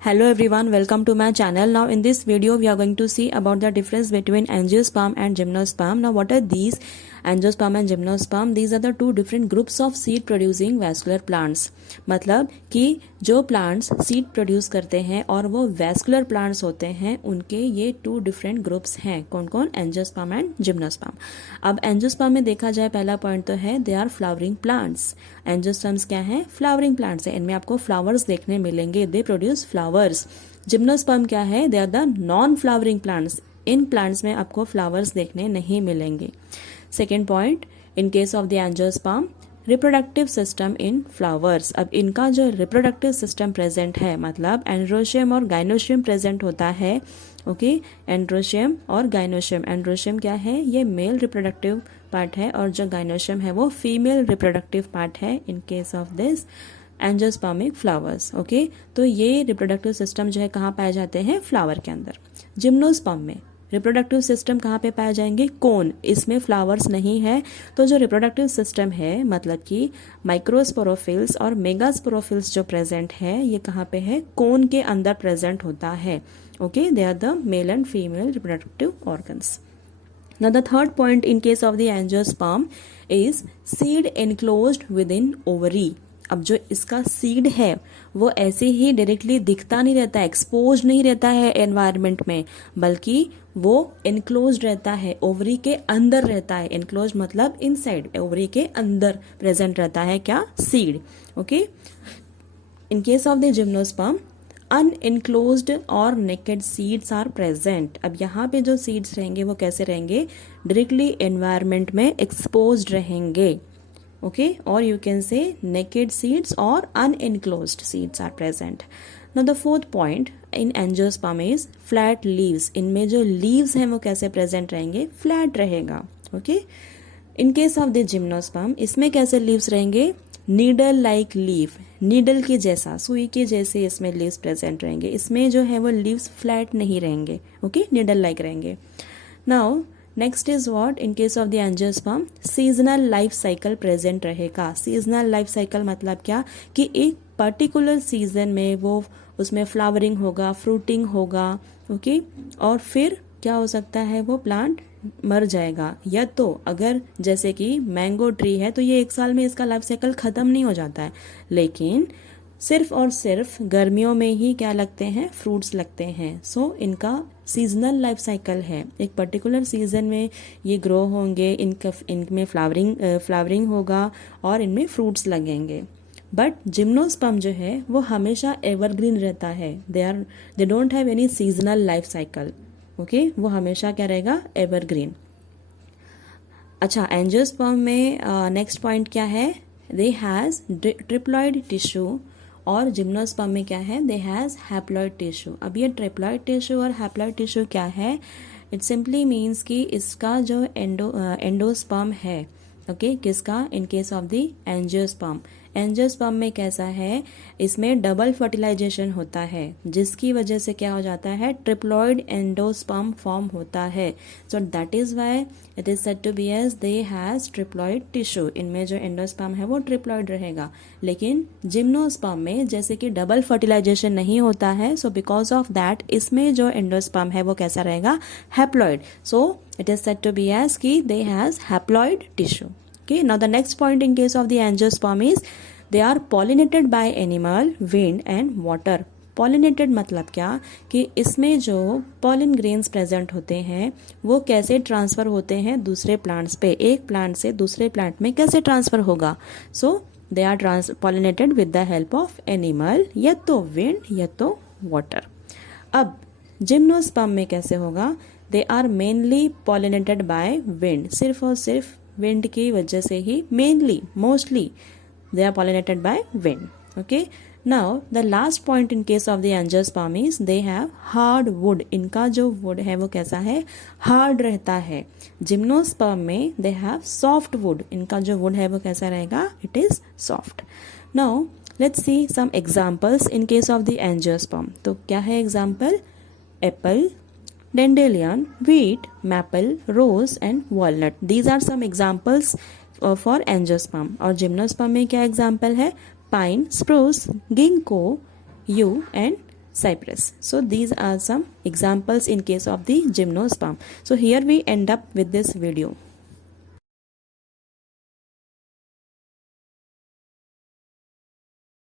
Hello everyone, welcome to my channel. Now in this video we are going to see about the difference between angiosperm and gymnosperm. Now what are these angiosperm and gymnosperm? These are the two different groups of seed producing vascular plants. मतलब कि जो plants seed produce करते हैं और वो vascular plants होते हैं, उनके ये टू डिफरेंट ग्रुप्स हैं. कौन कौन? Angiosperm and gymnosperm. अब एंजियोस्पर्म में देखा जाए, पहला पॉइंट तो है they are flowering plants. Angiosperms क्या है? फ्लावरिंग प्लांट्स है. इनमें आपको फ्लावर्स देखने मिलेंगे, दे प्रोड्यूस फ्लावर्स. जिम्नोस्पर्म क्या है? They are the non flowering plants. इन प्लांट्स में आपको फ्लावर्स देखने नहीं मिलेंगे. Second point, in case of the angiosperm, reproductive system in flowers. अब इनका जो रिप्रोडक्टिव सिस्टम प्रेजेंट है, मतलब एंड्रोशियम और गाइनोशियम प्रेजेंट होता है. ओके, एंड्रोशियम और गाइनोशियम. एंड्रोशियम क्या है? ये मेल रिप्रोडक्टिव पार्ट है और जो गाइनोशियम है वो फीमेल रिप्रोडक्टिव पार्ट है इन case of this angiospermic flowers. Okay, तो ये रिप्रोडक्टिव सिस्टम जो है कहाँ पाए जाते हैं? फ्लावर के अंदर. जिम्नोस्पर्म में रिप्रोडक्टिव सिस्टम कहाँ पे पाए जाएंगे? कोन. इसमें फ्लावर्स नहीं है, तो जो रिप्रोडक्टिव सिस्टम है, मतलब कि माइक्रोस्पोरोफिल्स और मेगास्पोरोफिल्स जो प्रेजेंट है, ये कहाँ पे है? कोन के अंदर प्रेजेंट होता है. Okay, they are the male and female reproductive organs. Now the third point in case of the angiosperm is seed enclosed within ovary. अब जो इसका सीड है वो ऐसे ही डायरेक्टली दिखता नहीं रहता है, एक्सपोज नहीं रहता है एनवायरनमेंट में, बल्कि वो एनक्लोज रहता है, ओवरी के अंदर रहता है. एनक्लोज मतलब इनसाइड, ओवरी के अंदर प्रेजेंट रहता है क्या? Seed. Okay, in case of the gymnosperm, unenclosed और नेकेड सीड्स आर प्रेजेंट. अब यहाँ पे जो सीड्स रहेंगे वो कैसे रहेंगे? डायरेक्टली एनवायरनमेंट में एक्सपोज्ड रहेंगे. ओके, और you can say naked seeds और unenclosed seeds are present. Now the fourth point in angiosperm is flat leaves. इनमें जो लीव्स हैं वो कैसे प्रेजेंट रहेंगे? फ्लैट रहेगा. Okay, in case of the gymnosperm, इसमें कैसे लीव्स रहेंगे? Needle like leaf. नीडल के जैसा, सुई के जैसे इसमें लीव्स प्रेजेंट रहेंगे. इसमें जो है वो लीव्स फ्लैट नहीं रहेंगे. ओके, नीडल लाइक रहेंगे. Now next is what? In case of the angiosperm, seasonal life cycle present रहेगा. सीजनल लाइफ साइकिल मतलब क्या? कि एक पर्टिकुलर सीजन में वो उसमें फ्लावरिंग होगा, फ्रूटिंग होगा. ओके, और फिर क्या हो सकता है? वो प्लांट मर जाएगा. या तो अगर जैसे कि मैंगो ट्री है तो ये एक साल में इसका लाइफ साइकिल खत्म नहीं हो जाता है, लेकिन सिर्फ और सिर्फ गर्मियों में ही क्या लगते हैं? फ्रूट्स लगते हैं. सो इनका सीजनल लाइफ साइकिल है. एक पर्टिकुलर सीजन में ये ग्रो होंगे, इनमें फ्लावरिंग होगा और इनमें फ्रूट्स लगेंगे. बट जिम्नोस्पर्म जो है वो हमेशा एवरग्रीन रहता है. They don't have any seasonal life cycle. Okay, वो हमेशा क्या रहेगा? एवरग्रीन. अच्छा, एंजियोस्पर्म में नेक्स्ट पॉइंट क्या है? दे हैज ट्रिप्लॉइड टिश्यू. और जिम्नोस्पर्म में क्या है? They has haploid tissue. अब ये ट्रिप्लॉइड टिश्यू और हैप्लॉइड टिश्यू क्या है? इट सिंपली मीन्स कि इसका जो एंडोस्पर्म है, ओके, किसका? इन case of the angiosperm. Angiosperm में कैसा है? इसमें डबल फर्टिलाइजेशन होता है, जिसकी वजह से क्या हो जाता है? ट्रिप्लॉइड एंडोस्पर्म फॉर्म होता है. So that is why it is said to be as they has triploid tissue. इनमें जो एंडोस्पर्म है वो ट्रिप्लॉइड रहेगा. लेकिन जिम्नोस्पर्म में जैसे कि डबल फर्टिलाइजेशन नहीं होता है, सो बिकॉज ऑफ दैट इसमें जो एंडोस्पर्म है वो कैसा रहेगा? Haploid. So it is said to be as ki they has haploid tissue. Okay, now the next point in case of the angiosperm is they are pollinated by animal, wind and water. pollinated मतलब क्या? कि इसमें जो pollen grains present होते हैं वो कैसे transfer होते हैं दूसरे प्लांट्स पे? एक प्लांट से दूसरे प्लांट में कैसे ट्रांसफर होगा? So they are pollinated with the help of animal, या तो wind या तो water. अब जिम्नोस्पर्म में कैसे होगा? They are mainly pollinated by wind. सिर्फ और सिर्फ विंड की वजह से ही, mainly, mostly they are pollinated by wind. Okay, now the last point in case of the angiosperm is they have hard wood. इनका जो वुड है वो कैसा है? हार्ड रहता है. जिम्नोस्पर्म में दे हैव सॉफ्ट वुड. इनका जो वुड है वो कैसा रहेगा? It is soft. Now let's see some examples in case of the angiosperm. तो क्या है example? Apple, dandelion, wheat, maple, rose and walnut. These are some examples for angiosperm. और जिम्नोस्पर्म में क्या एग्जाम्पल है? pine, spruce, ginkgo, yew and cypress. So these are some examples in case of the gymnosperm. So here we end up with this video.